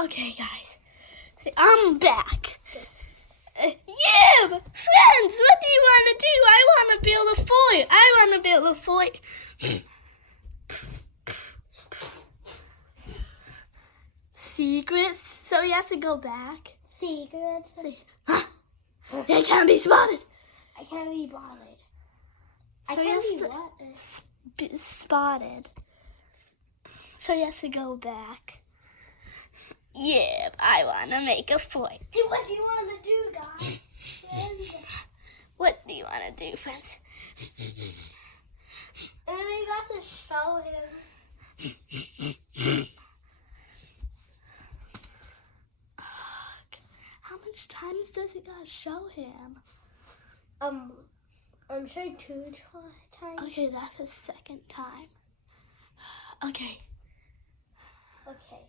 Okay, guys. See, I'm back. Yeah, friends, what do you want to do? I want to build a fort. I want to build a fort. Secrets. So you have to go back. Secrets. They can't be spotted. I can't be bothered. I So can't you be have what? spotted. So you have to go back. Yeah, I want to make a fort. See, what do you want to do, guys? What do you want to do, friends? And then we got to show him. How much times does it got to show him? I'm sure 2 times. Okay, that's the second time. Okay. Okay.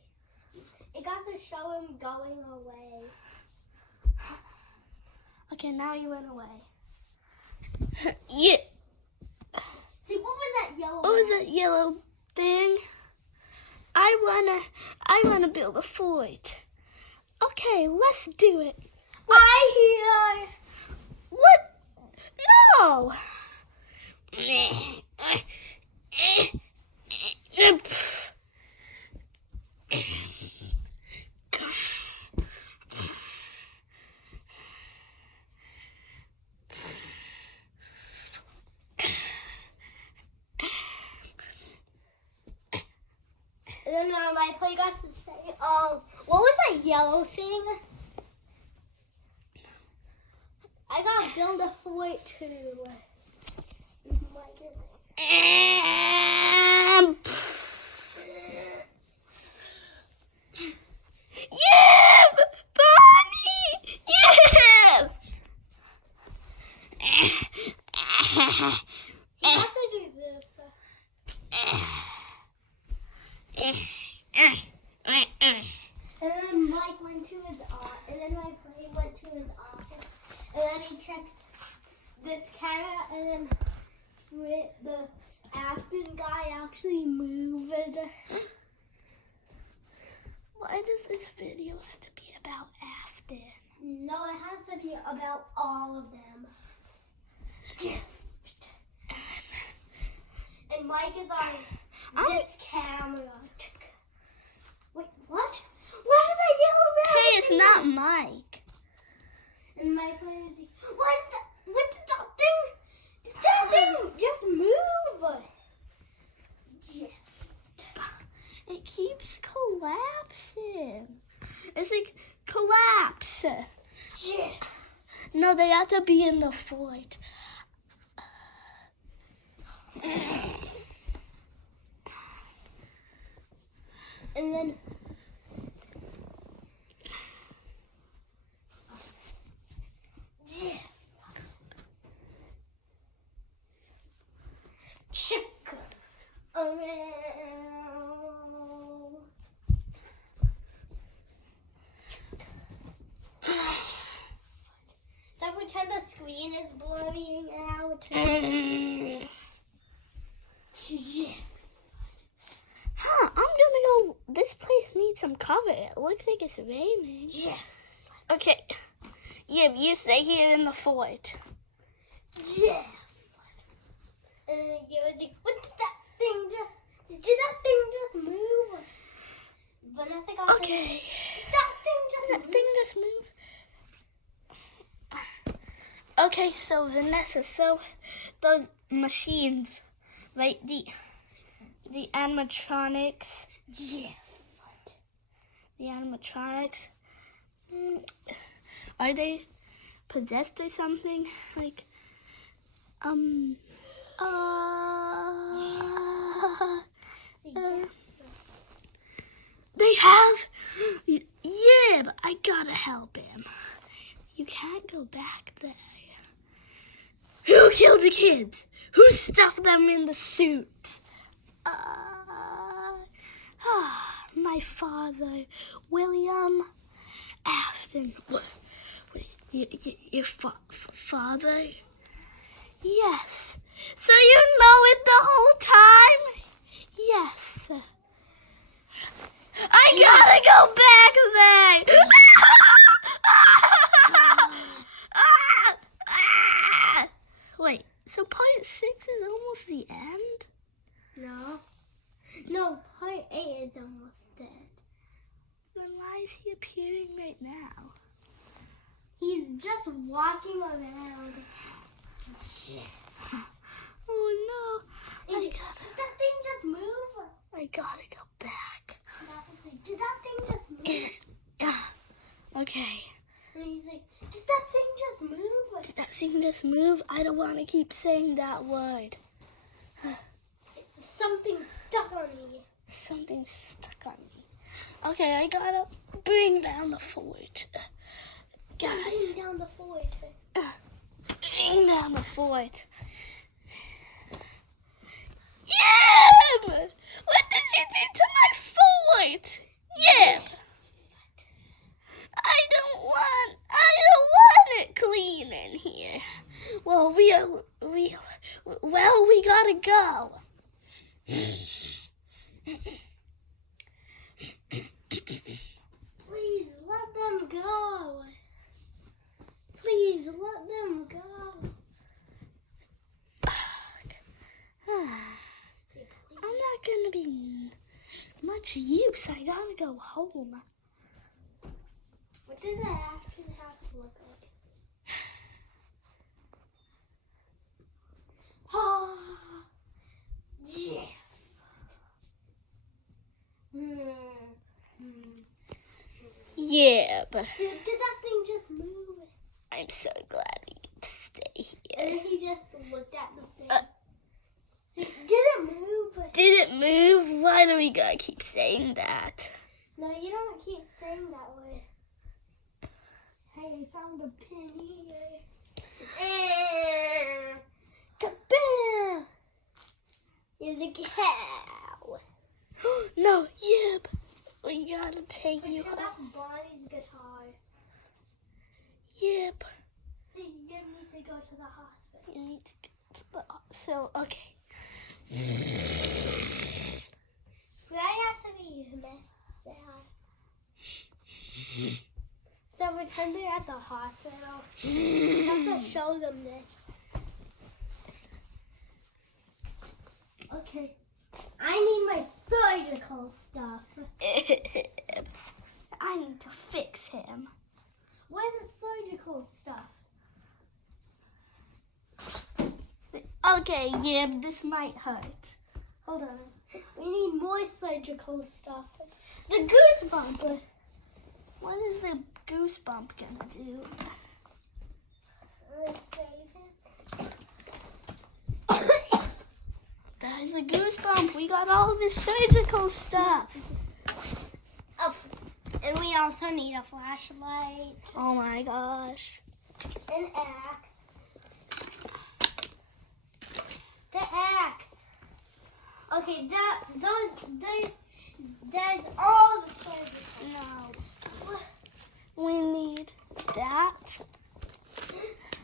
It got to show him going away. Okay, now you went away. Yeah. See, what was that yellow? What was that yellow thing? I wanna build a fort. Okay, let's do it. I hear. What? No. And then my play got to say, what was that yellow thing? I got to build a fort too. Mike is Yeah, Bonnie. Yeah. You have to do this. And then Mike went to his office, and then my play went to his office, and then he checked this camera, and then the acting guy actually moved. Why does this video have to be about Afton? No, it has to be about all of them. And Mike is on this camera. Wait, what? What is that yellow man? Hey, it's not Mike. And Mike is what did that thing? Did that thing just move? Yeah. It keeps collapsing. It's like collapse. Yeah. No, they have to be in the fort. And then chicken around. So pretend the screen is blurring out. Huh, I'm gonna go. This place needs some cover. It looks like it's raining. Yeah. Okay. Yeah, you stay here in the fort. Yeah. You was like, what did that thing just? Did that thing just move? Vanessa got Okay. Did that thing just move? Okay, so Vanessa, so those machines, right? The animatronics. Yeah. The animatronics. Are they possessed or something? Like, they have. Yeah, but I gotta help him. You can't go back there. Who killed the kids? Who stuffed them in the suit? My father, William Afton. What? Your father? Yes. So you know it the whole time? Yes. I gotta go back is he appearing right now? He's just walking around. Oh no! Did that thing just move? I gotta go back. Did that thing just move? Okay. And he's like, did that thing just move? Did that thing just move? I don't want to keep saying that word. Something stuck on me. Something stuck on me. Okay, I gotta bring down the fort. Guys. Bring down the fort. Bring down the fort. Yib! What did you do to my fort? Yib! I don't want it clean in here. Well, we gotta go. Please let them go. Please let them go. I'm not gonna be much use. I gotta go home. What does it actually have to look like? Oh, Jeff. Yeah, but Did that thing just move? I'm so glad we get to stay here. And he just looked at the thing. Did it move? Did it move? Why do we gotta keep saying that? No, you don't keep saying that word. Hey, I found a pin here. Kabam! Here's a cow. No, Yib. We gotta take you That's home. Bonnie's guitar. Yib. See, you need to go to the hospital. You need to get to the so okay. Freddy has to be sad. So pretend they're at the hospital. You have to show them this. Okay. I need my surgical stuff. I need to fix him. Where's the surgical stuff? Okay, Yib, this might hurt. Hold on. We need more surgical stuff. The goosebump. What is the goosebump gonna do? Let's save it. There's a goosebump. We got all of his surgical stuff. Oh, and we also need a flashlight. Oh my gosh. An axe. The axe. Okay, there's all the surgical. No. We need that.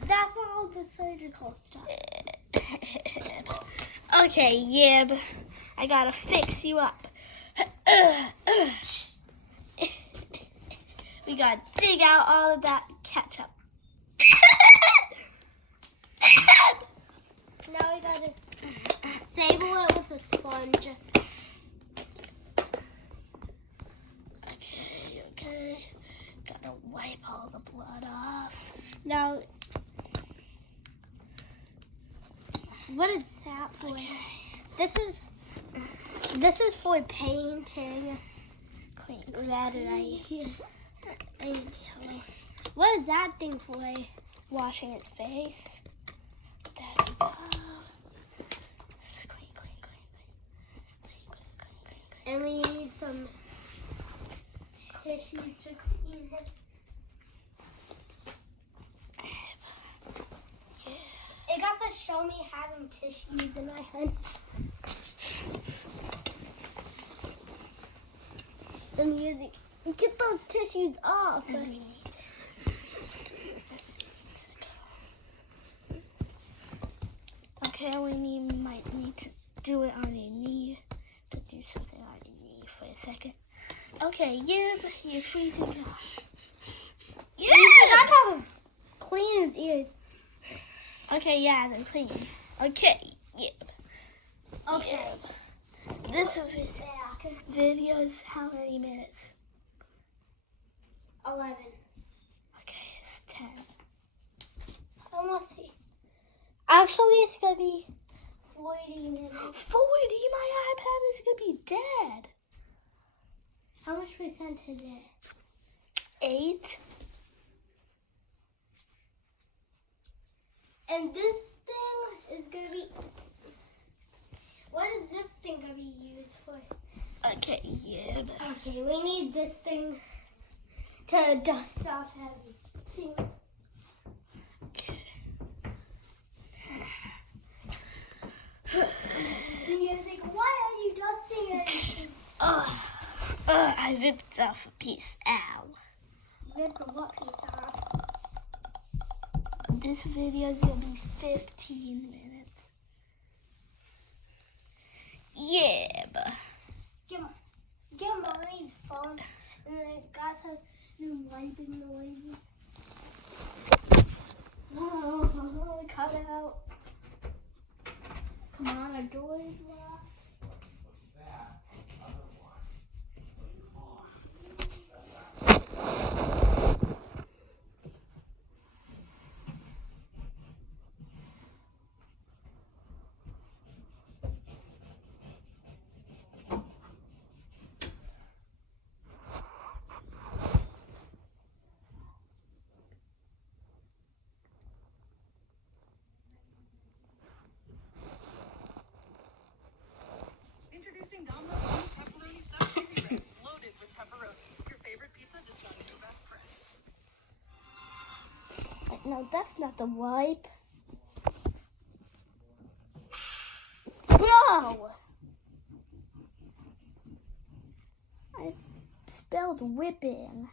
That's all the surgical stuff. Okay, Yib. I gotta fix you up. We gotta dig out all of that ketchup. Now we gotta sable it with a sponge. Okay. Gotta wipe all the blood off. Now, what is that for? Okay. This is for painting. Clean. Red right here. What is that thing for? Washing his face. There we go. Clean. And we need some tissues to clean it. Yeah. It got to show me having tissues in my hand. The music. Get those tissues off. And we need Okay, might need to do it on your knee. To do something on your knee for a second. Okay, Yib, you're free to go. Yeah! You forgot to clean his ears. Okay, yeah, they're clean. Okay, Yib. Okay. Yib. This video's how many minutes? 11. Okay, it's 10. Almost see. Actually, it's gonna be 40 minutes. 40? My iPad is gonna be dead. How much percent is it? 8. And this thing is gonna be. What is this thing gonna be used for? Okay, yeah. Okay, we need this thing to dust off everything. Okay. And you're like, why are you dusting everything? I ripped off a piece. Ow. Rip what piece off? This video is gonna be 15 minutes. Yeah. Get Mommy's phone, and then I've got some new wiping noises. Oh, cut it out. Come on, our door is locked. Introducing Domino's new pepperoni stuffed cheesy bread, loaded with pepperoni. Your favorite pizza discounted your best friend. No, that's not the wipe. Bro! I spelled whipping.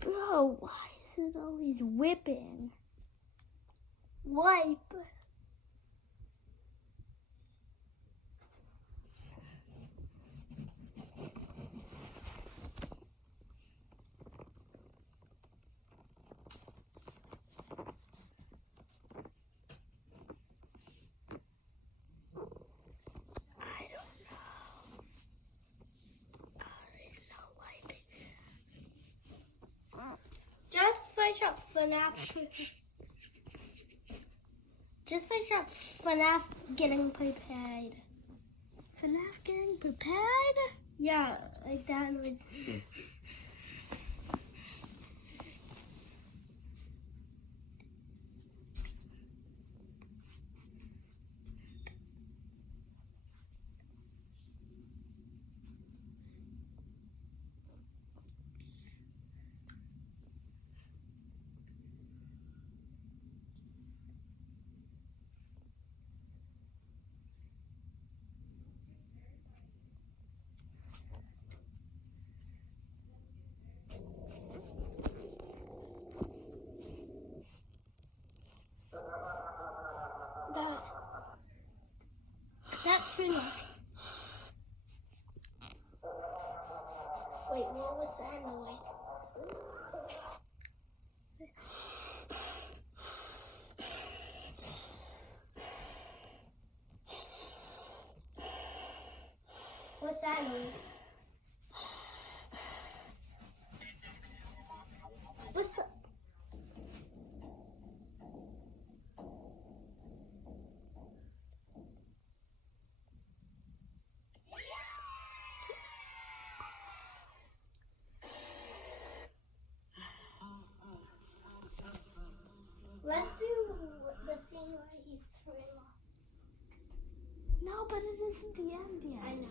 Bro, why is it always whipping? Wipe. Just search up FNAF. Just search up FNAF getting prepared. FNAF getting prepared? Yeah, like that noise. That's FNAF. Wait, what was that noise? What's that noise? What's that? Let's do the scene where he's relaxed. No, but it isn't the end yet. I know.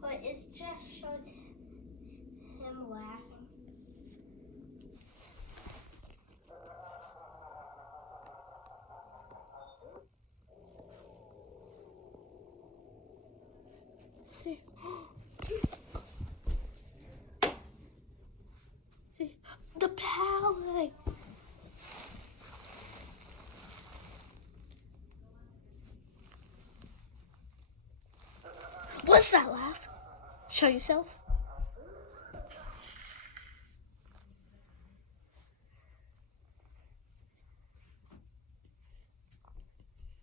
But it just shows him laughing. See. See. The power. What's that laugh? Show yourself.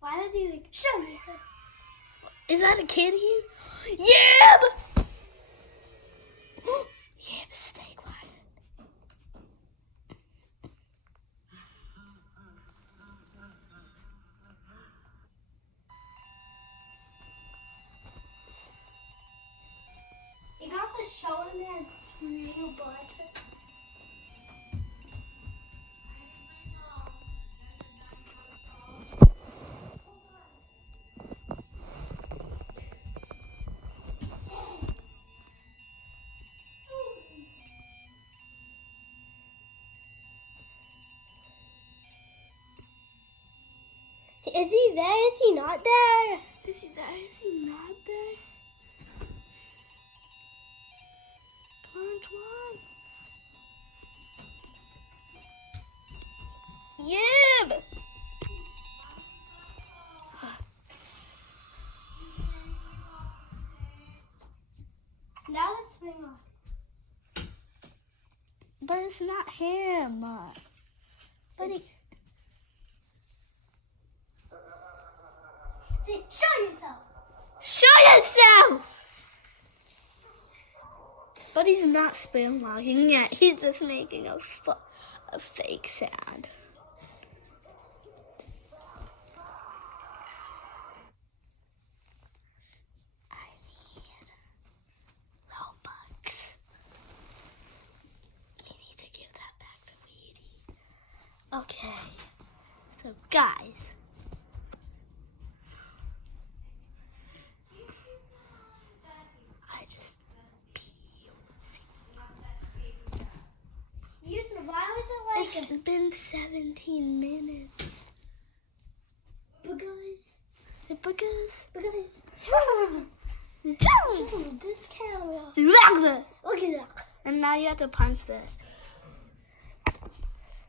Why would you like show me? Is that a kitty? Yib! Yib, stay quiet. You can also show him his new butter. Is he there? Is he not there? Is he there? Is he not there? Come on, come on. Yib! Now let's spring off. But it's not him. But he... Show yourself. Show yourself! But he's not spam logging yet. He's just making a fake sound. I need Robux. We need to give that back to Weedy. Okay. So guys. I just Why was it like It's been 17 minutes. because Jump! this camera. Look Look at that. And now you have to punch that.